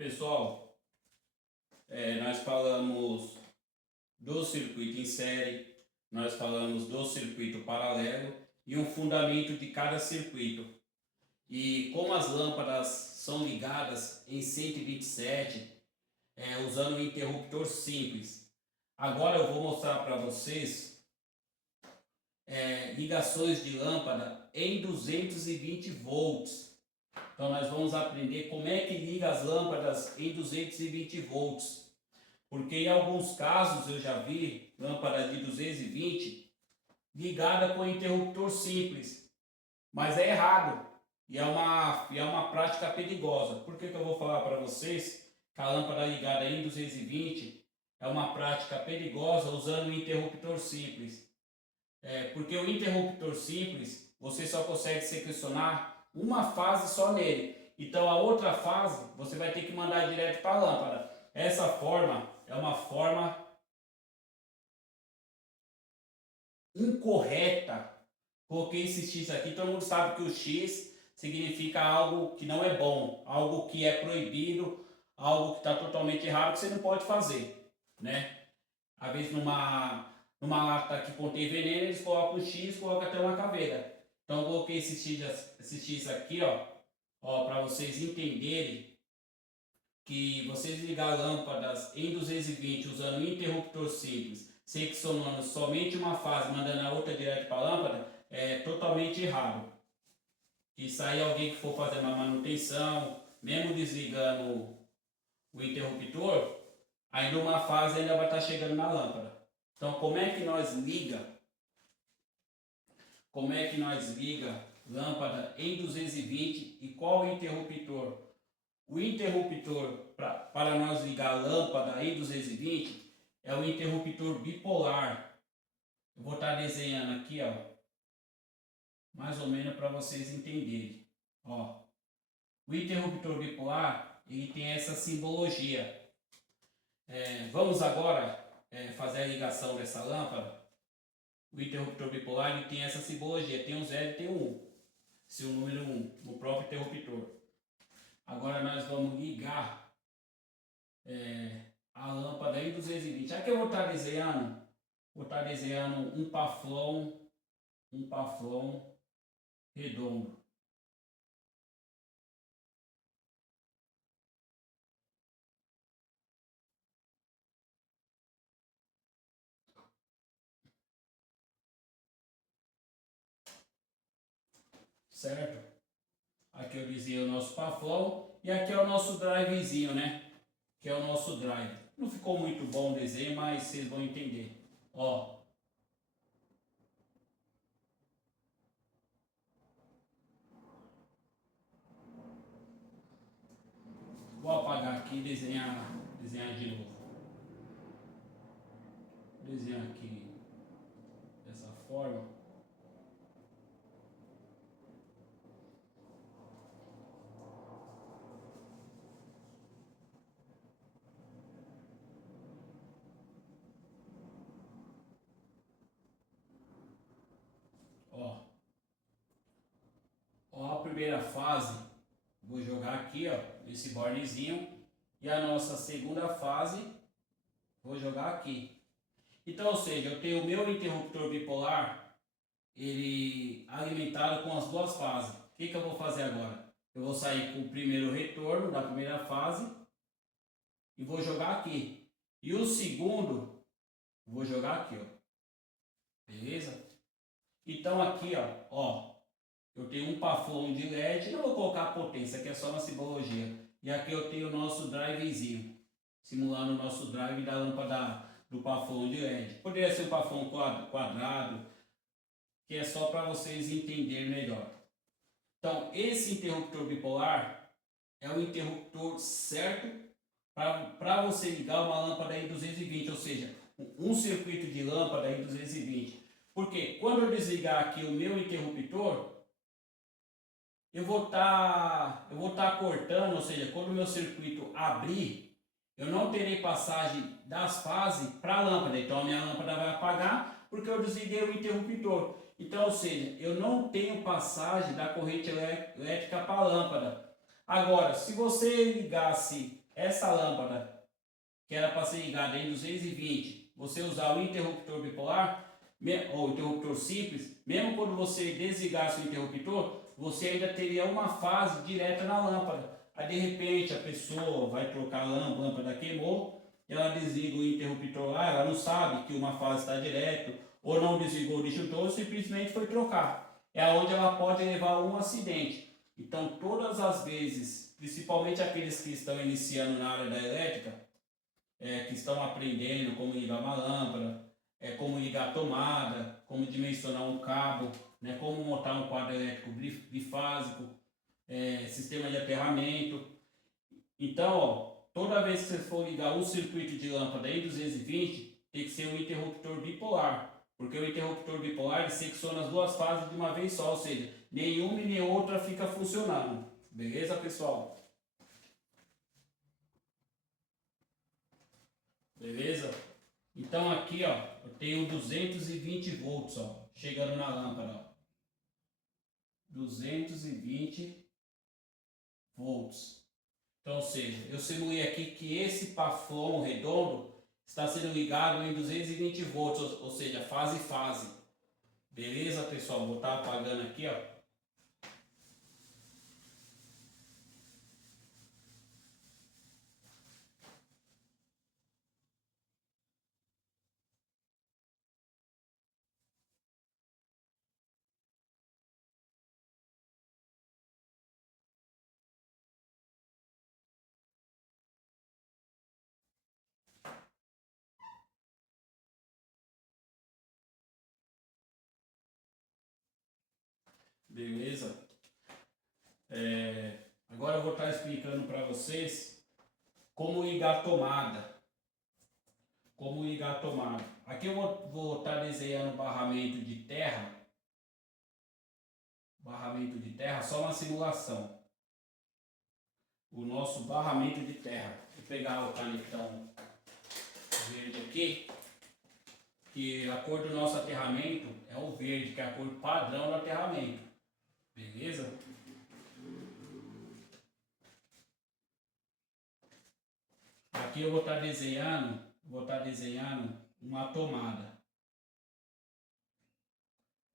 Pessoal, nós falamos do circuito em série, nós falamos do circuito paralelo e um fundamento de cada circuito. E como as lâmpadas são ligadas em 127, usando um interruptor simples. Agora eu vou mostrar para vocês ligações de lâmpada em 220 volts. Então nós vamos aprender como é que liga as lâmpadas em 220 volts. Porque em alguns casos eu já vi lâmpada de 220 ligada com interruptor simples. Mas é errado. E é uma prática perigosa. Por que eu vou falar para vocês que a lâmpada ligada em 220 é uma prática perigosa usando o interruptor simples? Porque o interruptor simples, você só consegue selecionar uma fase só nele. Então a outra fase você vai ter que mandar direto para a lâmpada. Essa forma é uma forma incorreta. Coloquei esse X aqui, todo mundo sabe que o X significa algo que não é bom, algo que é proibido, algo que está totalmente errado, que você não pode fazer, né? Às vezes numa lata que contém veneno, eles colocam o X, colocam até uma caveira. Então eu coloquei esse X aqui, ó, para vocês entenderem que vocês ligar lâmpadas em 220 usando um interruptor simples, seccionando somente uma fase, mandando a outra direto para a lâmpada, é totalmente errado. E se aí alguém que for fazer uma manutenção, mesmo desligando o interruptor, ainda uma fase ainda vai estar chegando na lâmpada. Então como é que nós liga? Como é que nós liga lâmpada em 220 e qual o interruptor? O interruptor para nós ligar a lâmpada em 220 é o interruptor bipolar. Eu vou estar desenhando aqui, ó, mais ou menos para vocês entenderem. Ó, o interruptor bipolar ele tem essa simbologia. Vamos agora fazer a ligação dessa lâmpada. O interruptor bipolar ele tem essa simbologia, tem um 0 e tem um 1. Esse é o número 1, o próprio interruptor. Agora nós vamos ligar a lâmpada em 220. Aqui eu vou estar desenhando um paflon redondo. Certo? Aqui eu desenhei o nosso paflon e aqui é o nosso drivezinho, né? Que é o nosso drive. Não ficou muito bom o desenho, mas vocês vão entender. Ó. Vou apagar aqui e desenhar de novo. Desenhar aqui dessa forma. Ó, a primeira fase, vou jogar aqui, ó, esse bornezinho. E a nossa segunda fase, vou jogar aqui. Então, ou seja, eu tenho o meu interruptor bipolar, ele alimentado com as duas fases. O que eu vou fazer agora? Eu vou sair com o primeiro retorno da primeira fase e vou jogar aqui. E o segundo, vou jogar aqui, ó. Beleza? Então aqui, ó, eu tenho um paflon de LED, não vou colocar a potência, aqui é só uma simbologia. E aqui eu tenho o nosso drivezinho, simulando o nosso drive da lâmpada do paflon de LED. Poderia ser um paflon quadrado, que é só para vocês entenderem melhor. Então, esse interruptor bipolar é o interruptor certo para você ligar uma lâmpada em 220, ou seja, um circuito de lâmpada em 220. Porque quando eu desligar aqui o meu interruptor, eu vou estar cortando, ou seja, quando o meu circuito abrir, eu não terei passagem das fases para a lâmpada. Então a minha lâmpada vai apagar porque eu desliguei o interruptor. Então, ou seja, eu não tenho passagem da corrente elétrica para a lâmpada. Agora, se você ligasse essa lâmpada, que era para ser ligada em 220, você usar o interruptor bipolar, ou interruptor simples, mesmo quando você desligasse o interruptor, você ainda teria uma fase direta na lâmpada. Aí de repente a pessoa vai trocar a lâmpada queimou, ela desliga o interruptor lá, ela não sabe que uma fase está direto, ou não desligou o disjuntor, simplesmente foi trocar. É onde ela pode levar um acidente. Então todas as vezes, principalmente aqueles que estão iniciando na área da elétrica, que estão aprendendo como ligar uma lâmpada, como ligar a tomada, como dimensionar um cabo, né, como montar um quadro elétrico bifásico, sistema de aterramento. Então, ó, toda vez que você for ligar um circuito de lâmpada em 220, tem que ser um interruptor bipolar, porque o interruptor bipolar ele secciona as duas fases de uma vez só, ou seja, nenhuma e nem outra fica funcionando. Beleza, pessoal? Beleza? Então aqui, ó, eu tenho 220 volts, ó, chegando na lâmpada, ó. 220 volts. Então, ou seja, eu simulei aqui que esse paflon redondo está sendo ligado em 220 volts, ou seja, fase. Beleza, pessoal? Vou estar apagando aqui, ó. Beleza? Agora eu vou estar explicando para vocês como ligar a tomada. Como ligar a tomada. Aqui eu vou estar desenhando barramento de terra. Barramento de terra, só uma simulação. O nosso barramento de terra. Vou pegar o canetão verde aqui, que a cor do nosso aterramento é o verde, que é a cor padrão do aterramento. Beleza? Aqui eu vou estar desenhando uma tomada.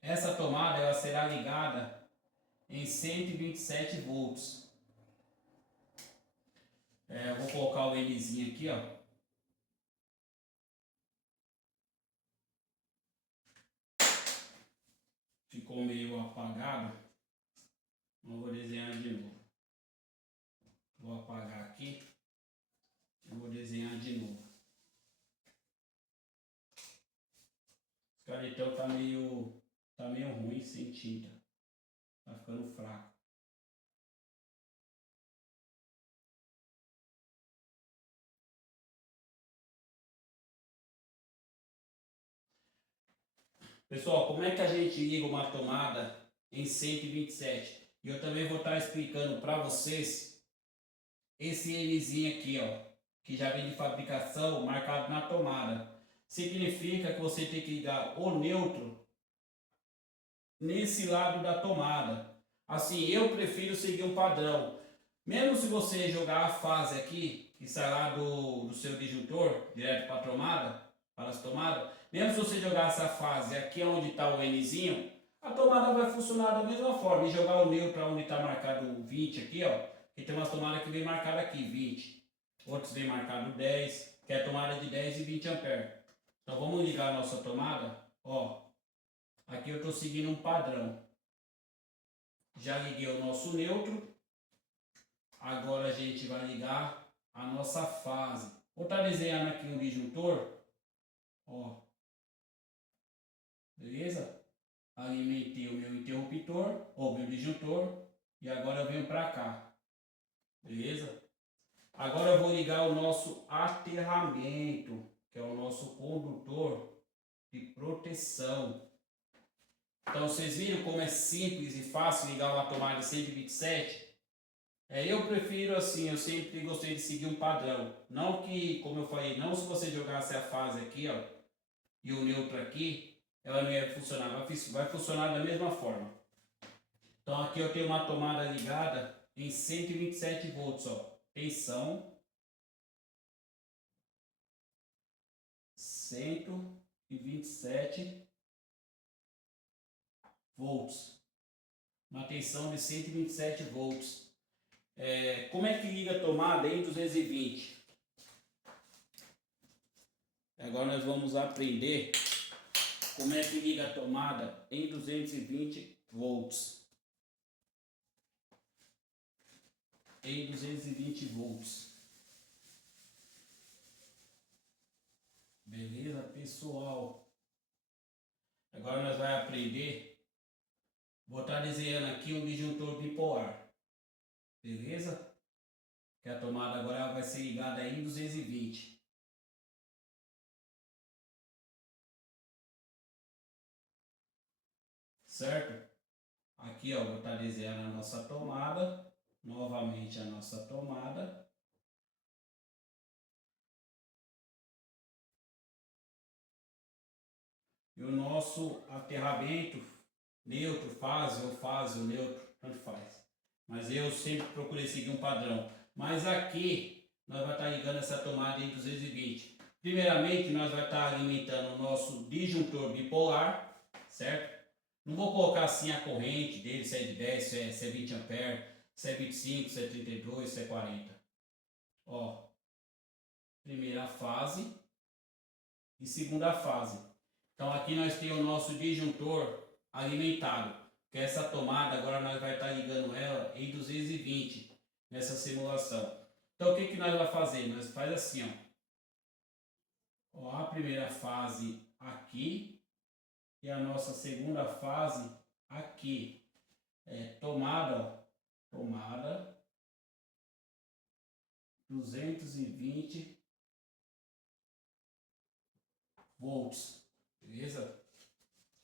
Essa tomada ela será ligada em 127 volts. Eu vou colocar o Nzinho aqui, ó. Ficou meio apagado. Não vou desenhar de novo. Vou apagar aqui. Eu vou desenhar de novo. O canetão tá meio ruim sem tinta. Tá ficando fraco. Pessoal, como é que a gente liga uma tomada em 127? E eu também vou estar explicando para vocês esse Nzinho aqui, ó, que já vem de fabricação marcado na tomada. Significa que você tem que ligar o neutro nesse lado da tomada. Assim, eu prefiro seguir um padrão. Mesmo se você jogar a fase aqui, que sai lá do seu disjuntor, direto para a tomada, para as tomadas, mesmo se você jogar essa fase aqui onde está o Nzinho, a tomada vai funcionar da mesma forma. E jogar o neutro onde está marcado 20 aqui, ó, que tem umas tomadas que vem marcada aqui, 20. Outros vem marcado 10, que é a tomada de 10 e 20 amperes. Então vamos ligar a nossa tomada, ó. Aqui eu estou seguindo um padrão. Já liguei o nosso neutro. Agora a gente vai ligar a nossa fase. Vou estar desenhando aqui um disjuntor. Ó. Beleza? Alimentei o meu interruptor, ou meu disjuntor. E agora eu venho para cá. Beleza? Agora eu vou ligar o nosso aterramento, que é o nosso condutor de proteção. Então vocês viram como é simples e fácil ligar uma tomada de 127? Eu prefiro assim, eu sempre gostei de seguir um padrão. Não que, como eu falei, não se você jogasse a fase aqui, ó, e o neutro aqui, ela não ia funcionar, vai funcionar da mesma forma. Então aqui eu tenho uma tomada ligada em 127 volts, ó, tensão, 127 volts. Uma tensão de 127 volts. Como é que liga a tomada em 220? Agora nós vamos aprender como é que liga a tomada em 220 volts. Em 220 volts. Beleza, pessoal? Agora nós vamos aprender. Vou estar desenhando aqui um disjuntor bipolar. Beleza? Que a tomada agora vai ser ligada em 220. Certo? Aqui, ó, vou estar desenhando a nossa tomada. Novamente a nossa tomada. E o nosso aterramento neutro, fase ou neutro, tanto faz. Mas eu sempre procurei seguir um padrão. Mas aqui nós vamos estar ligando essa tomada em 220. Primeiramente nós vamos estar alimentando o nosso disjuntor bipolar, certo? Não vou colocar assim a corrente dele, se é de 10, se é 20 amperes, se é 25, se é 32, se é 40. Ó, primeira fase e segunda fase. Então aqui nós temos o nosso disjuntor alimentado, que essa tomada agora nós vai estar ligando ela em 220 nessa simulação. Então o que nós vamos fazer? Nós faz assim, ó, a primeira fase aqui e a nossa segunda fase aqui. Tomada, ó, tomada 220 volts, beleza?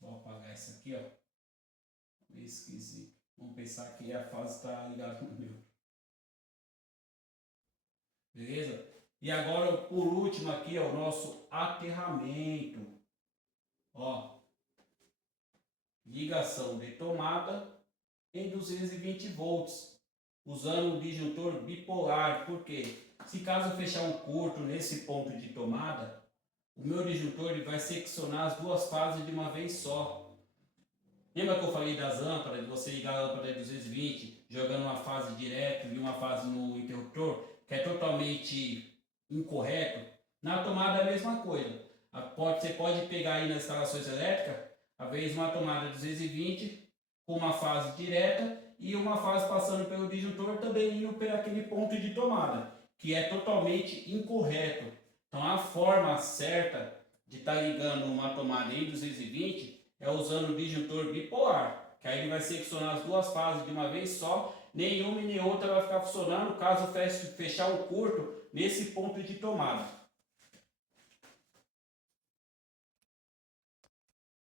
Vou apagar isso aqui, ó. Meio esquisito. Vamos pensar que a fase está ligada no neutro. Beleza? E agora, por último aqui, ó, o nosso aterramento. Ó, ligação de tomada em 220 volts, usando um disjuntor bipolar. Por quê? Se caso eu fechar um curto nesse ponto de tomada, o meu disjuntor ele vai seccionar as duas fases de uma vez só. Lembra que eu falei das lâmpadas, de você ligar a lâmpada de 220, jogando uma fase direto e uma fase no interruptor, que é totalmente incorreto? Na tomada é a mesma coisa. Você pode pegar aí nas instalações elétricas, às vezes uma tomada de 220 com uma fase direta e uma fase passando pelo disjuntor também indo por aquele ponto de tomada, que é totalmente incorreto. Então a forma certa de estar ligando uma tomada em 220 é usando o disjuntor bipolar, que aí ele vai seccionar as duas fases de uma vez só, nenhuma e nem outra vai ficar funcionando caso fechar um curto nesse ponto de tomada.